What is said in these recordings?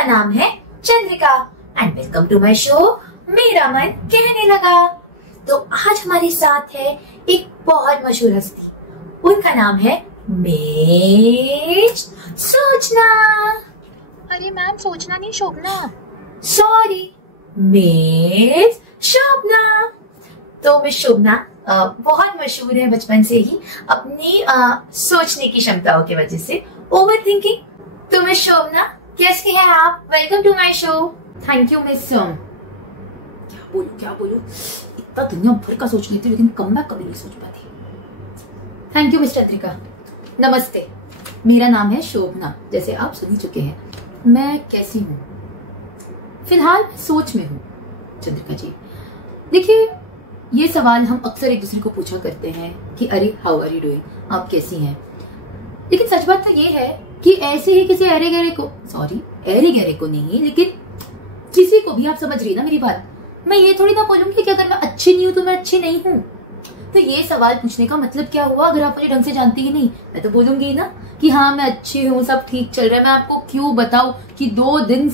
मेरा नाम है Chandrika and welcome to my show मेरा मन कहने लगा। तो आज हमारे साथ है एक बहुत मशहूर हस्ती, उनका नाम है मिस सोचना। अरे मैम, सोचना नहीं, शोभना। सॉरी, मिस शोभना। तो मिस शोभना बहुत मशहूर है बचपन से ही अपनी सोचने की क्षमताओं की वजह से, ओवर थिंकिंग। तो मिस शोभना कैसी हैं आप? Welcome to my show. Thank you miss. क्या बोलूं, इतना दुनिया भर का सोच लेती लेकिन कम कभी नहीं सोच पाती। Thank you miss Chandrika. नमस्ते, मेरा नाम है शोभना, जैसे आप सुन ही चुके हैं। मैं कैसी हूँ? फिलहाल सोच में हूँ चंद्रिका जी। देखिए, ये सवाल हम अक्सर एक दूसरे को पूछा करते हैं कि अरे हाउ आर यू डूइंग, आप कैसी हैं। लेकिन सच बात तो ये है कि ऐसे ही किसी एरे गहरे को नहीं, लेकिन किसी को भी, आप समझ रही ना मेरी बात। मैं ये थोड़ी ना बोलूंगी कि अगर मैं अच्छी नहीं हूं तो मैं अच्छी नहीं हूं। तो ये सवाल पूछने का मतलब क्या हुआ? अगर आप मुझे ढंग से जानती ही नहीं, मैं तो बोलूंगी ना कि हाँ मैं अच्छी हूँ, सब ठीक चल रहा है। मैं आपको क्यों बताऊं कि दो दिन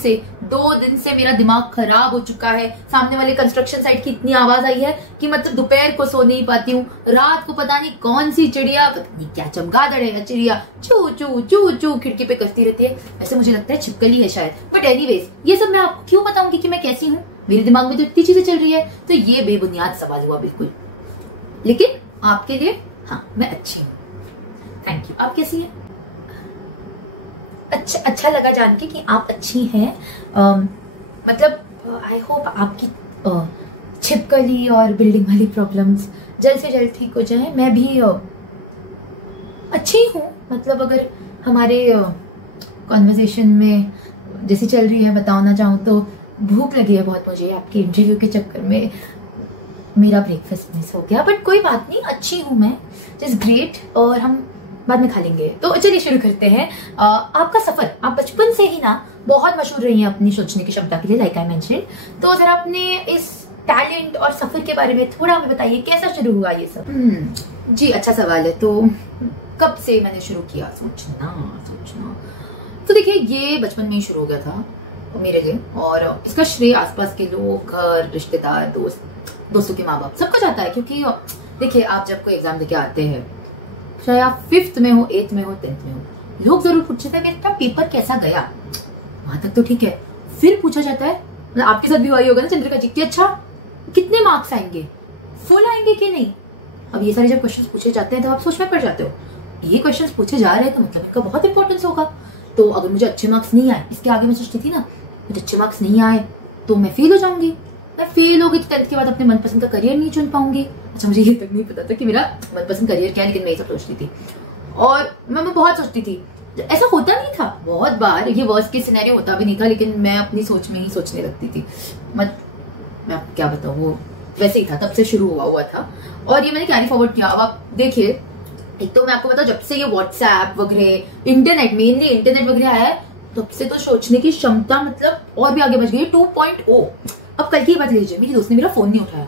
से मेरा दिमाग खराब हो चुका है। सामने वाले कंस्ट्रक्शन साइट की इतनी आवाज आई है कि मतलब दोपहर को सो नहीं पाती हूँ। रात को पता नहीं कौन सी चिड़िया, पता नहीं क्या चमगादड़ है, चिड़िया चू चू चू चू खिड़की पे करती रहती है। वैसे मुझे लगता है छिपकली है शायद, बट एनीवेज ये सब मैं आपको क्यों बताऊंगी कि मैं कैसी हूँ। मेरे दिमाग में तो इतनी चीजें चल रही है। तो ये बेबुनियाद सवाल हुआ बिल्कुल, लेकिन आपके लिए हाँ मैं अच्छी हूँ। Thank you. आप कैसी हैं? अच्छा लगा जान के कि आप अच्छी हैं। मतलब आई होप आपकी छिपकली और बिल्डिंग वाली प्रॉब्लम्स जल्द से जल्द ठीक हो जाए। मैं भी अच्छी हूँ। मतलब अगर हमारे कॉन्वर्सेशन में जैसी चल रही है बताना चाहूँ तो भूख लगी है बहुत मुझे। आपके इंटरव्यू के चक्कर में मेरा ब्रेकफास्ट मिस हो गया, बट कोई बात नहीं, अच्छी हूँ मैं, जस्ट ग्रेट। और हम बाद में खा लेंगे। तो चलिए शुरू करते हैं। आपका सफर, आप बचपन से ही ना बहुत मशहूर रही हैं अपनी सोचने की क्षमता के लिए, लाइक आई मेंशन। तो जरा अपने इस टैलेंट और सफर के बारे में थोड़ा हमें बताइए, कैसा शुरू हुआ ये सब? जी अच्छा सवाल है। तो कब से मैंने शुरू किया सोचना? तो देखिए, ये बचपन में ही शुरू हो गया था मेरे लिए, और इसका श्रेय आसपास के लोग, घर, रिश्तेदार, दोस्तों के माँ बाप, सबका जाता है। क्योंकि देखिए, आप जब कोई एग्जाम देके आते हैं, चाहे आप 5th में हो, 8th में हो, 10th में हो, लोग जरूर पूछते हैं कि पेपर कैसा गया। वहां तक तो ठीक है। फिर पूछा जाता है, मतलब आपके साथ भी वही होगा ना चंद्रिका जी, कि अच्छा कितने मार्क्स आएंगे, फुल आएंगे कि नहीं। अब ये सारे जब क्वेश्चन पूछे जाते हैं तो आप सोच में पड़ जाते हो, ये क्वेश्चन पूछे जा रहे हैं तो मतलब इनका बहुत इंपॉर्टेंस होगा। तो अगर मुझे अच्छे मार्क्स नहीं आए, इसके आगे मैं सोचती थी ना, मुझे अच्छे मार्क्स नहीं आए तो मैं फेल हो जाऊंगी। मैं फेल हो गई तो 10th के बाद अपने मनपसंद का करियर नहीं चुन पाऊंगी। अच्छा, मुझे ये तक नहीं पता था कि मेरा मनपसंद करियर क्या है, लेकिन मैं ये सब सोचती थी। और मैं बहुत सोचती थी। ऐसा होता नहीं था, बहुत बार ये वर्स्ट केस सिनेरियो होता भी नहीं था, लेकिन मैं अपनी सोच में ही सोचने लगती थी। मैं आपको क्या बताऊँ, वो वैसे ही था, तब से शुरू हुआ था। और ये मैंने कैरी फॉरवर्ड किया। अब आप देखिए, एक तो मैं आपको बताऊँ, जब से ये व्हाट्सएप वगैरह, इंटरनेट, मेनली इंटरनेट वगैरह आया है, तब से तो सोचने की क्षमता मतलब और भी आगे बढ़ गई, 2.0। अब कल की बात लीजिए, मेरी दोस्त ने मेरा फोन नहीं उठाया।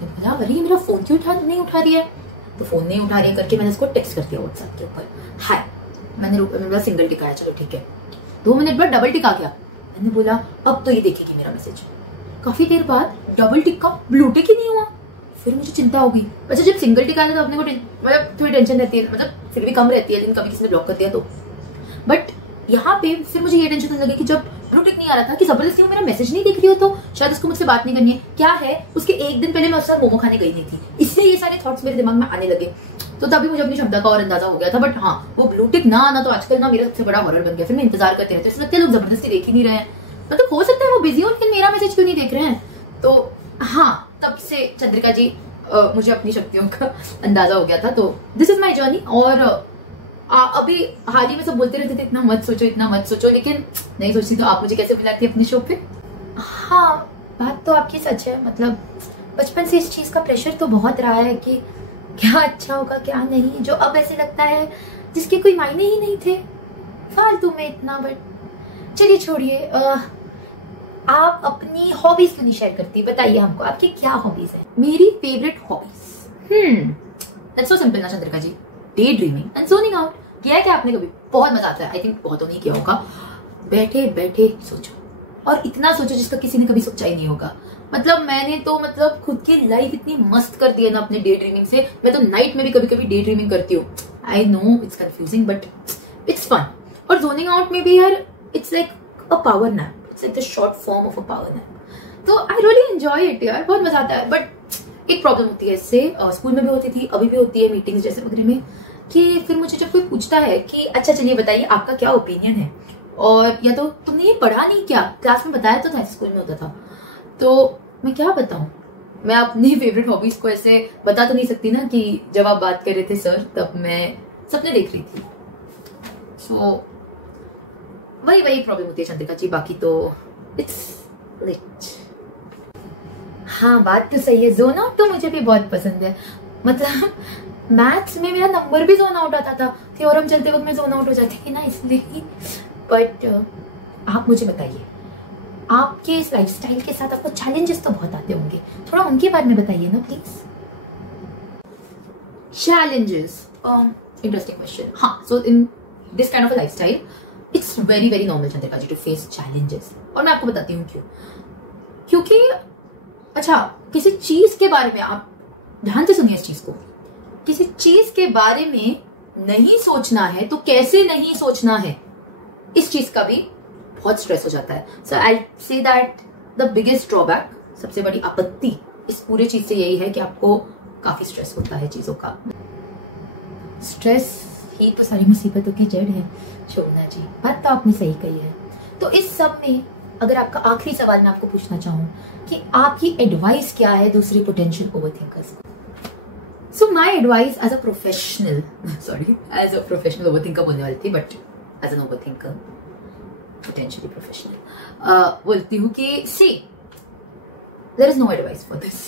मैंने बोला अरे मेरा फोन क्यों नहीं उठा रही है। तो फोन नहीं उठा रही करके मैंने उसको टेक्स्ट कर दिया व्हाट्सएप के ऊपर, हाय। मैंने सिंगल टिकाया, चलो ठीक है। 2 मिनट बाद डबल टिक आ गया। मैंने बोला अब तो ये देखेगी मेरा मैसेज। काफी देर बाद डबल टिक का ब्लू टिक ही नहीं हुआ। फिर मुझे चिंता होगी। वैसे जब सिंगल टिक आया तो अपने को मतलब थोड़ी टेंशन रहती है, मतलब फिर भी कम रहती है, लेकिन कभी किसी ने ब्लॉक कर दिया तो। बट यहाँ पे फिर मुझे ये टेंशन लगी कि जब ब्लू टिक नहीं आ रहा था कि जबरदस्ती वो मेरा मैसेज नहीं देख रही हो, तो शायद उसको मुझसे बात नहीं करनी है। क्या है, उसके एक दिन पहले मैं उसके साथ मोमो खाने गई नहीं थी, इसलिए ये सारे थॉट्स मेरे दिमाग में आने लगे। तो तभी मुझे अपनी क्षमता का और अंदाजा हो गया था। बट हाँ, वो ब्लू टिक ना आना तो आजकल ना मेरा सबसे बड़ा हॉरर बन गया। फिर मैं इंतजार करते रहते, इसमें लोग जबरदस्ती देख ही नहीं रहे हैं। मतलब हो सकता है वो बिजी हो, लेकिन मेरा मैसेज क्यों नहीं देख रहे हैं। तो हाँ, तब से चंद्रिका जी मुझे अपनी शक्तियों का अंदाजा हो गया था। तो दिस इज माई जर्नी। और अभी हाल ही में सब बोलते रहते थे इतना मत सोचो, लेकिन नहीं सोचती तो आप मुझे कैसे बुलाती अपने शो पे? हाँ, बात तो आपकी सच है। मतलब बचपन से इस चीज का प्रेशर तो बहुत रहा है कि क्या अच्छा होगा क्या नहीं, जो अब ऐसे लगता है जिसके कोई मायने ही नहीं थे फालतू में इतना। बट चलिए छोड़िए, आप अपनी हॉबीज क्यों नहीं शेयर करती? बताइए हमको, आपकी क्या हॉबीज है? मेरी favourite hobbies that's so simple ना Chandrika ji, day dreaming and zoning out. किया है क्या आपने कभी? बहुत मजा आता है। आई थिंक बहुतों ने किया होगा। बैठे बैठे सोचो, और इतना सोचो जिसका किसी ने कभी सोचा ही नहीं होगा। मतलब मैंने तो मतलब खुद की लाइफ इतनी मस्त कर दी है ना अपने डे ड्रीमिंग से। मैं तो नाइट में भी कभी कभी डे ड्रीमिंग करती हूँ। I know it's confusing but it's fun. और जोनिंग आउट में भी यार it's like a power nap, it's like the short form of a power nap. तो आई रियली एंजॉय इट यार, बहुत मजा आता है। बट एक प्रॉब्लम होती है इससे, स्कूल में भी होती थी, अभी भी होती है मीटिंग्स जैसे वगैरह में, कि फिर मुझे जब कोई पूछता है कि अच्छा चलिए बताइए आपका क्या ओपिनियन है, और या तो तुमने ये पढ़ा नहीं क्या, क्लास में बताया तो था, स्कूल में होता था, तो मैं क्या बताऊं। मैं अपनी फेवरेट हॉबीज को ऐसे बता तो नहीं सकती ना कि जब आप बात कर रहे थे सर तब मैं सपने देख रही थी। सो वही प्रॉब्लम होती है चंद्रिका जी, बाकी तो इट्स लिट। हाँ बात तो सही है, जोन आउट तो मुझे भी बहुत पसंद है। मतलब मैथ्स में मेरा नंबर भी जोन आउट आता था, थ्योरम चलते वक्त मैं जोन आउट हो जाती थी ना, इसलिए। बट आप मुझे बताइए, आपके इस लाइफस्टाइल के साथ आपको चैलेंजेस तो बहुत आते होंगे, थोड़ा उनके बारे में बताइए ना प्लीज। Challenges, interesting question. हाँ, so in this kind of a lifestyle it's very very normal Chandrika ji to face challenges. और मैं आपको बताती हूँ क्यों। क्योंकि अच्छा, किसी चीज के बारे में, आप ध्यान से सुनिए इस चीज को, किसी चीज के बारे में नहीं सोचना है तो कैसे नहीं सोचना है, इस चीज का भी बहुत स्ट्रेस हो जाता है। सो आई say that the biggest drawback, सबसे बड़ी आपत्ति इस पूरे चीज से यही है कि आपको काफी स्ट्रेस होता है चीजों का। स्ट्रेस ही तो सारी मुसीबतों की जड़ है शोभना जी, बात तो आपने सही कही है। तो इस सब में अगर आपका आखिरी सवाल मैं आपको पूछना चाहूँ कि आपकी एडवाइस क्या है दूसरे पोटेंशियल ओवरथिंकर्स को। So my advice as a professional, sorry as a professional overthinker बोलने वाली थी, but as an overthinker potentially professional बोलती हूँ कि see there is no advice for this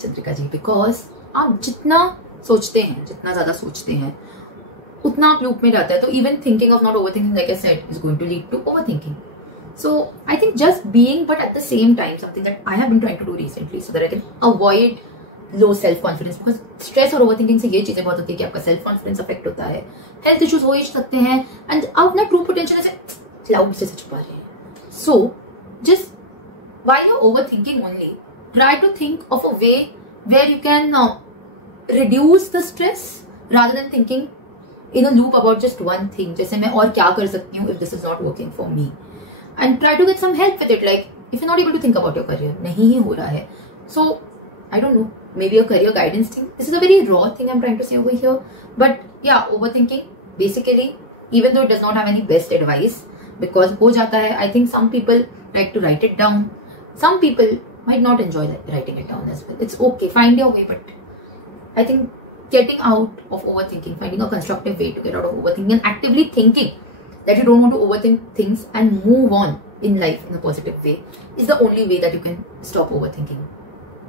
Chandrika ji, because आप जितना सोचते हैं, जितना ज्यादा सोचते हैं उतना आप लूप में जाता है। तो even thinking of not overthinking like I said is going to lead to overthinking. So I think just being, but at the same time, something that I have been trying to do recently, so that I can avoid low self confidence, because stress और overthinking से ये चीजें बहुत होती है कि आपका self confidence affect होता है, health issues हो ही सकते हैं, and आप अपना true potential ऐसे cloud से छुपा रहे हैं। So just while you're overthinking only, try to think of a way where you can reduce the stress rather than thinking in a loop about just one thing, जैसे मैं और क्या कर सकती हूँ if this is not working for me, and try to get some help with it. Like if you're not able to think about your career, नहीं ही हो रहा है, so I don't know, maybe a career guidance thing. This is a very raw thing I'm trying to say over here, but yeah, overthinking basically, even though it does not have any best advice, because हो जाता है, I think some people like to write it down, some people might not enjoy writing it down as well. It's okay, find your way, but I think getting out of overthinking, finding a constructive way to get out of overthinking, and actively thinking that you don't want to overthink things and move on in life in a positive way is the only way that you can stop overthinking.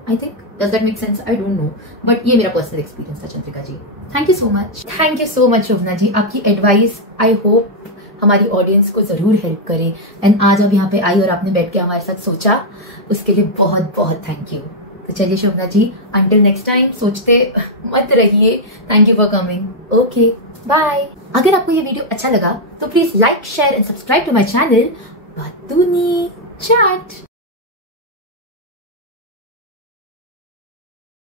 I think, does that make sense? I don't know, but ये मेरा personal experience था चंद्रिका जी। Thank you so much. Thank you so much शोभना जी, आपकी advice I hope हमारी audience को जरूर help करे। And आज आप यहाँ पे आई और आपने बैठ के हमारे साथ सोचा, उसके लिए बहुत बहुत थैंक यू। तो चलिए शोभना जी, until next time सोचते मत रहिए। Thank you for coming. Okay, bye. अगर आपको ये वीडियो अच्छा लगा तो please like, share and subscribe to my channel Baatuni chat.